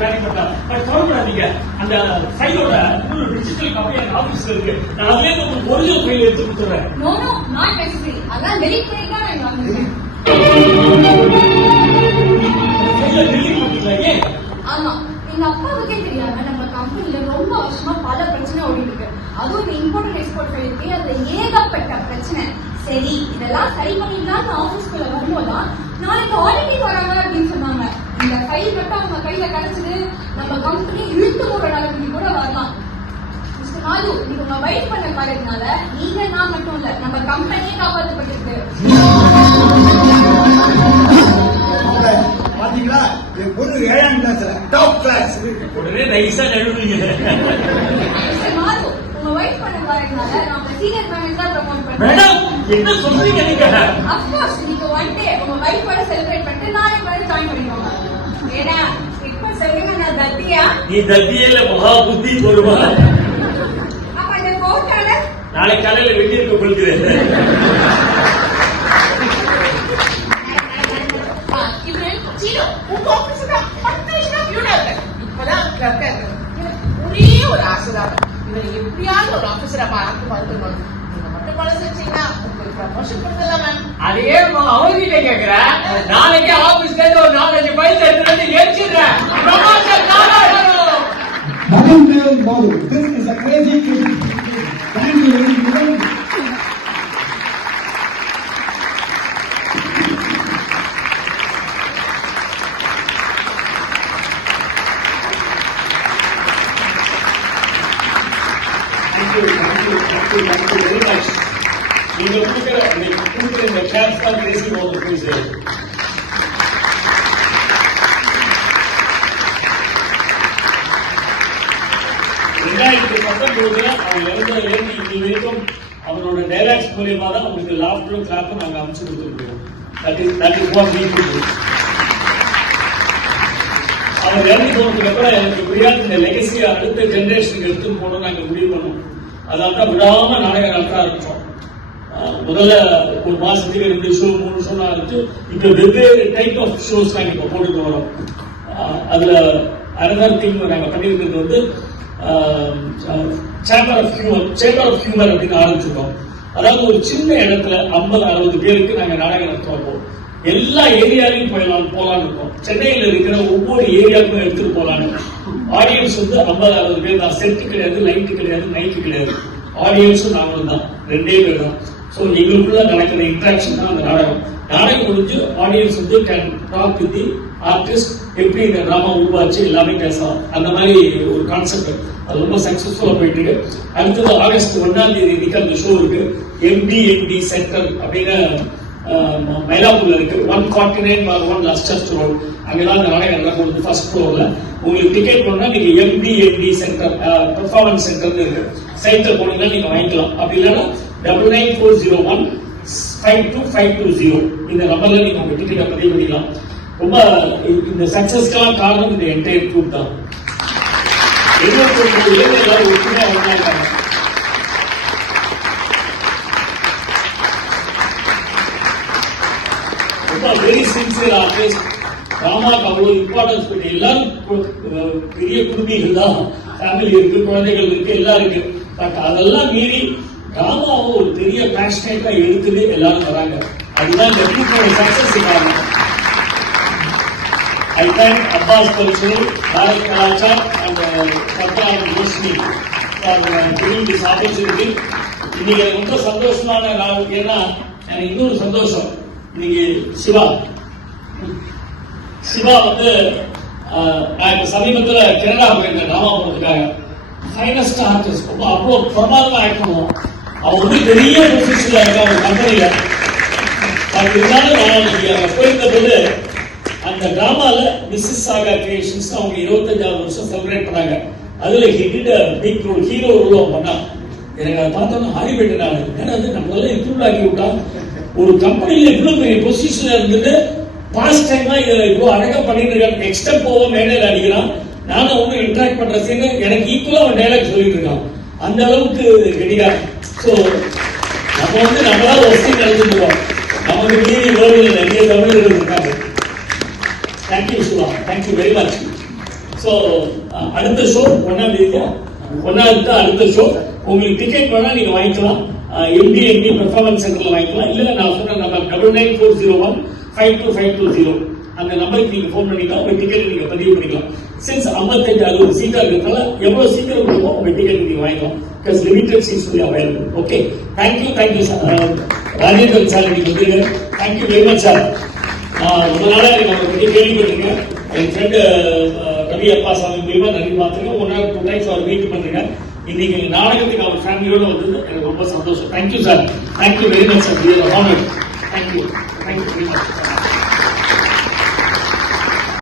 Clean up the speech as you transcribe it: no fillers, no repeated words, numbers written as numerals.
காரியம் பண்ணலாம். பட் கவலைப்படாதீங்க, அந்த ஃபைலோட டிஜிட்டல் காப்பி எங்க ஆபீஸ்ல இருக்கு. நான் அதுல உங்களுக்கு ஒரிஜினல் ஃபைல் எடுத்து கொடுத்துறேன். No no not necessary. அதான் டெலீட் பண்ணிட்டா நான் வாங்குறேன். ஃபைல டெலீட் பண்ணிட்டீங்களா? ஏன்? ஆமா, எங்க அப்பாவுக்கே தெரியாம நம்ம கம்பெனில ரொம்ப வருஷமா பல பிரச்சனை ஓடிட்டு இருக்கு. அதுவும் இந்த இம்போர்ட் எக்ஸ்போர்ட் ஃபைலுக்கு அதுல ஏகப்பட்ட பிரச்சனை. சரி, இதெல்லாம் சரி பண்ணிடலாம் ஆபீஸ்க்குள்ள வரும்போதுதான் நாளைக்கு ஆடிட்டிங் வராங்க அப்படின்னு சொன்னாங்க. இந்த ஃபைல் மட்டும் அவங்க கையில கிடைச்சது நம்ம கம்பெனி இழுத்து போற நிலைமைக்கு கூட வரலாம். மிஸ்டர் மாது, நீங்க உங்க வெயிட் பண்ண காரணத்தினால நீங்க நான் மட்டும் இல்ல, நம்ம கம்பெனியே காப்பாற்றப்பட்டிருக்கு. பாத்தீங்களா, என் பொண்ணு 7ஆம் கிளாஸ்ல டாப் கிளாஸ். உடனே நைஸா நழுவுறீங்க. மிஸ்டர் மாது, உங்க வெயிட் பண்ண காரணத்தினால நான் உங்க சீனியர் மேனேஜரா ப்ரமோட் பண்றேன். மேடம், என்ன சொல்றீங்க நீங்க? ஆஃப் கோர்ஸ், நீங்க ஒன் டே உங்க வைஃப் ஓட செலிப்ரேட் பண்ணிட்டு நாளைக்கு வந்து ஜாயின் பண்ணிக்கோங்க. ஏடா இப்ப சொல்லுங்க, நான் தத்தியா? நீ தத்தியில மகா புத்தி போடுவா. அப்ப இந்த கோட்டால நாளை காலையில வெட்டி இருக்க கொள்கிறேன். இவரு சீனு உங்க ஆபீஸ்ல 10 வருஷம் பியூனா இருக்காரு. இப்பதான் கிளர்க்கா இருக்காரு. ஒரே ஒரு ஆசைதான், இவரை எப்படியாவது ஒரு ஆபீசரா பார்த்து பார்த்துக்கணும். நீங்க மட்டும் பல செஞ்சீங்கன்னா உங்களுக்கு ப்ரமோஷன் கொடுக்கலாம் மேம். அதே அவர்கிட்ட கேக்குற, நாளைக்கு ஆபீஸ்ல இருந்து ஒரு 4-5 பைசா எடுத்துட்டு ஏற்றிடுறேன். This is a crazy kid. Thank you very much. Thank you very much. நீங்க கொடுக்கிற இந்த சான்ஸ் தான் பேசி போது போய் சேரும். அவன் எழுதுலேருந்து இது வரைக்கும் அவனோட டைலாக்ஸ் மூலியமா தான் உங்களுக்கு லாஃப்டரும் கிளாப்பும் நாங்கள் அமைச்சு கொடுத்துருக்கோம். அவர் இறங்கி போனதுக்கு அப்புறம் எனக்கு புரியாது இந்த லெகசியை அடுத்த ஜெனரேஷனுக்கு எடுத்துன்னு போகணும் நாங்கள் முடிவு பண்ணோம். அதனால தான் விடாம நாடகம் நடத்த ஆரம்பிச்சோம். முதல்ல ஒரு மாசத்துக்கு 2 ஷோ 3 ஷோ ஆரம்பிச்சு இப்ப வெவ்வேறு டைப் ஆஃப் ஷோஸ் நாங்கள் இப்போ போட்டுட்டு வரோம். அதுல அனதர் திங் நாங்கள் பண்ணியிருக்கிறது வந்து சேம்பர் ஆஃப் ஹியூமர் அப்படின்னு ஆரம்பிச்சிருக்கோம். அதாவது ஒரு சின்ன இடத்துல 50-60 பேருக்கு நாங்கள் நாடகம் நடத்துவோம். எல்லா ஏரியாலையும் போலான்னு இருக்கோம். சென்னையில் இருக்கிற ஒவ்வொரு ஏரியாவுக்கும் எடுத்துட்டு போலான்னு. ஆடியன்ஸ் வந்து 50-60 பேர் தான். செட்டு கிடையாது, லைட்டு கிடையாது, நைட்டு கிடையாது. ஆடியன்ஸும் நாங்களும் தான், 2 பேர் தான். ஸோ எங்களுக்குள்ள நடக்கிற இன்ட்ராக்ஷன் தான் அந்த நாடகம். நாடகம் முடிஞ்சு ஆடியன்ஸ் வந்து can talk with the artist, எப்படி இந்த டிராமா உருவாச்சு எல்லாமே பேசலாம். அந்த மாதிரி ஒரு கான்செப்ட் அது ரொம்ப சக்சஸ்ஃபுல்லா போயிட்டு இருக்கு. அடுத்தது ஆகஸ்ட் 1ஆம் தேதி அந்த ஷோ இருக்கு. MBND சென்டர் அப்படின்னு மயிலாப்பூர்ல இருக்கு. 149/1 லஸ்டர் ரோட். அங்கதான் அந்த நாடகம் நடக்கும். ஃபர்ஸ்ட் ஃப்ளோர்ல உங்களுக்கு டிக்கெட் பண்ணா நீங்க MBND சென்டர் பெர்ஃபார்மன்ஸ் சென்டர் இருக்கு. சைட்ல போனீங்கன்னா நீங்க வாங்கிக்கலாம். அப்படி இல்லைன்னா 9940152520 இந்த நம்பர்ல நீங்க உங்க டிக்கெட்டை பதிவு பண்ணிக்கலாம். ரொம்ப இந்த சக்சஸ்க்கெல்லாம் காரணம் இந்த என்டையர் குரூப் தான். 79 எல்லாரும் ஒற்றுமையா வந்தாங்க. ரொம்ப வெரி சின்சியர் ஆர்டிஸ்ட். டிராமாக்கு அவ்வளவு இம்பார்ட்டன்ஸ் பண்ணி எல்லாரும் பெரிய குடும்பிகள் தான். ஃபேமிலி இருக்கு, குழந்தைகள் இருக்கு, எல்லாம் இருக்கு. பட் அதெல்லாம் மீறி டிராமாவை ஒரு பெரிய பேஷனேட்டா எடுத்துட்டு எல்லாரும் வராங்க. அதுதான் இந்த குரூப்போட சக்சஸ் காரணம். I thank Abbas Palchur, Bharat Kalachar and Patra and Roshni for giving this opportunity. இன்னைக்கு ரொம்ப சந்தோஷமான நாள். ஏன்னா எனக்கு இன்னொரு சந்தோஷம், இன்னைக்கு சிவா வந்து நான் சமீபத்தில் கனடா போயிருந்தேன் டிராமா போனதுக்காக. ஃபைனஸ்ட் ஆர்டிஸ்ட், ரொம்ப அவ்வளோ பிரமாதமா ஆக்ட் பண்ணுவோம். அவங்க வந்து பெரிய பொசிஷன்ல இருக்காங்க ஒரு கம்பெனியில. இருந்தாலும் நான் போயிருந்த போது அந்த டிராமால மிஸ்ஸஸ் சாகா கிரியேஷன்ஸ் அவங்க 25வது வருஷம் செலிப்ரேட் பண்ணாங்க. அதுல பிக் ரோல், ஹீரோ ரோல் பண்ணா. எனக்கு அதை பார்த்தோன்னா ஆடிப்பேட்டு நான் ஏன்னா அது நம்மளால இம்ப்ரூவ் ஆக்கி விட்டா. ஒரு கம்பெனியில இவ்வளவு பெரிய பொசிஷன்ல இருந்துட்டு பாஸ்ட் டைமா இவ்வளவு அழகா பண்ணிட்டு இருக்கான். நெக்ஸ்ட் டைம் போக மேடையில் அடிக்கிறான். நானும் அவங்க இன்டராக்ட் பண்ற சீன் எனக்கு ஈக்குவலா அவன் டைலாக் சொல்லிட்டு இருக்கான். அந்த அளவுக்கு ரெடியா. ஸோ நம்ம வந்து நம்மளால ஒரு சீன் எழுதிடுவோம். நமக்கு மீறி வேர்ல்டில் நிறைய தமிழர்கள் இருக்காங்க. Thank you Shiva, thank you very much. So so அடுத்த ஷோ 1ஆம் தேதி, 1ஆம் தேதி அடுத்த ஷோ. உங்களுக்கு டிக்கெட் வேணா நீங்க வாங்கிக்கலாம். MDMD பெர்ஃபார்மன்ஸ் சென்டர்ல வாங்கிக்கலாம். இல்ல நான் சொன்ன நம்பர் 9940152520 அந்த நம்பருக்கு நீங்க போன் பண்ணிக்கலாம். உங்க டிக்கெட் நீங்க பதிவு பண்ணிக்கலாம். சின்ஸ் 55-60 சீட்டா இருக்கிறதுனால எவ்வளவு சீக்கிரம் கொடுப்போ உங்க டிக்கெட் நீங்க வாங்கிக்கலாம். Because limited seeds available. Okay, thank you sir. Rajendran sir நீங்க வந்தீங்க. Thank you very much sir. ரொம்ப நாளா எனக்கு அவரை பற்றி கேள்விப்பட்டிருக்கேன். என் ஃப்ரெண்டு ரவி அப்பா சாமி மூலியமா நிறைய பார்த்துருக்கேன். 1 or 2 times அவர் மீட் பண்றீங்க. இன்னைக்கு நாடகத்துக்கு அவர் ஃபேமிலியோட வந்தது எனக்கு ரொம்ப சந்தோஷம். Thank you sir. Thank you very much sir. Thank you very much.